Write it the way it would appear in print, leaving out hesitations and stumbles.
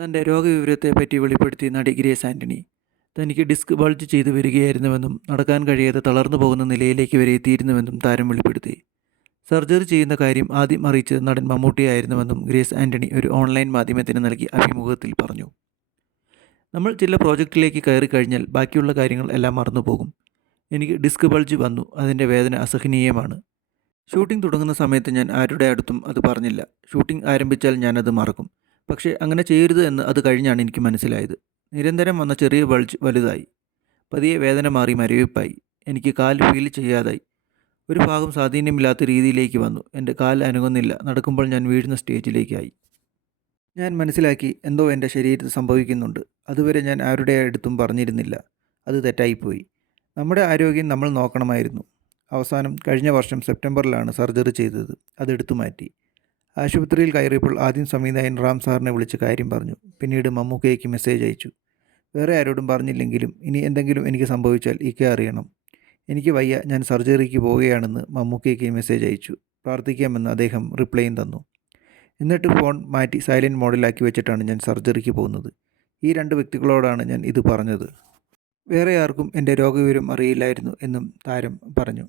തൻ്റെ രോഗവിവരത്തെപ്പറ്റി വെളിപ്പെടുത്തി നടി ഗ്രേസ് ആൻ്റണി. തനിക്ക് ഡിസ്ക് ബൾജ് ചെയ്തു വരികയായിരുന്നുവെന്നും നടക്കാൻ കഴിയാതെ തളർന്നു പോകുന്ന നിലയിലേക്ക് വരെ എത്തിയിരുന്നുവെന്നും താരം വെളിപ്പെടുത്തി. സർജറി ചെയ്യുന്ന കാര്യം ആദ്യം അറിയിച്ചത് നടൻ മമ്മൂട്ടിയായിരുന്നുവെന്നും ഗ്രേസ് ആൻ്റണി ഒരു ഓൺലൈൻ മാധ്യമത്തിന് നൽകിയ അഭിമുഖത്തിൽ പറഞ്ഞു. നമ്മൾ ചില പ്രോജക്റ്റിലേക്ക് കയറിക്കഴിഞ്ഞാൽ ബാക്കിയുള്ള കാര്യങ്ങൾ എല്ലാം മറന്നുപോകും. എനിക്ക് ഡിസ്ക് ബൾജ് വന്നു. അതിൻ്റെ വേദന അസഹനീയമാണ്. ഷൂട്ടിംഗ് തുടങ്ങുന്ന സമയത്ത് ഞാൻ ആരുടെ അടുത്തും അത് പറഞ്ഞില്ല. ഷൂട്ടിംഗ് ആരംഭിച്ചാൽ ഞാനത് മറക്കും. പക്ഷേ അങ്ങനെ ചെയ്യരുത് എന്ന് അത് കഴിഞ്ഞാണ് എനിക്ക് മനസ്സിലായത്. നിരന്തരം വന്ന ചെറിയ ബൾജ് വലുതായി. പതിയെ വേദന മാറി മരവിപ്പായി. എനിക്ക് കാല് ഫീൽ ചെയ്യാതായി. ഒരു ഭാഗം സ്വാധീനമില്ലാത്ത രീതിയിലേക്ക് വന്നു. എൻ്റെ കാല് അനങ്ങുന്നില്ല. നടക്കുമ്പോൾ ഞാൻ വീഴുന്ന സ്റ്റേജിലേക്കായി. ഞാൻ മനസ്സിലാക്കി എന്തോ എൻ്റെ ശരീരത്തിൽ സംഭവിക്കുന്നുണ്ട്. അതുവരെ ഞാൻ ആരുടെ അടുത്തും പറഞ്ഞിരുന്നില്ല. അത് തെറ്റായിപ്പോയി. നമ്മുടെ ആരോഗ്യം നമ്മൾ നോക്കണമായിരുന്നു. അവസാനം കഴിഞ്ഞ വർഷം സെപ്റ്റംബറിലാണ് സർജറി ചെയ്തത്. അതെടുത്തു മാറ്റി. ആശുപത്രിയിൽ കയറിയപ്പോൾ ആദ്യം സംവിധായകൻ റാം സാറിനെ വിളിച്ച് കാര്യം പറഞ്ഞു. പിന്നീട് മമ്മൂക്കയ്ക്ക് മെസ്സേജ് അയച്ചു. വേറെ ആരോടും പറഞ്ഞില്ലെങ്കിലും ഇനി എന്തെങ്കിലും എനിക്ക് സംഭവിച്ചാൽ ഇക്ക അറിയണം. എനിക്ക് വയ്യ, ഞാൻ സർജറിക്ക് പോവുകയാണെന്ന് മമ്മൂക്കയ്ക്ക് മെസ്സേജ് അയച്ചു. പ്രാർത്ഥിക്കാമെന്ന് അദ്ദേഹം റിപ്ലൈയും തന്നു. എന്നിട്ട് ഫോൺ മാറ്റി സൈലൻറ്റ് മോഡിലാക്കി വെച്ചിട്ടാണ് ഞാൻ സർജറിക്ക് പോകുന്നത്. ഈ രണ്ട് വ്യക്തികളോടാണ് ഞാൻ ഇത് പറഞ്ഞത്. വേറെ ആർക്കും എൻ്റെ രോഗവിവരം അറിയില്ലായിരുന്നു എന്നും താരം പറഞ്ഞു.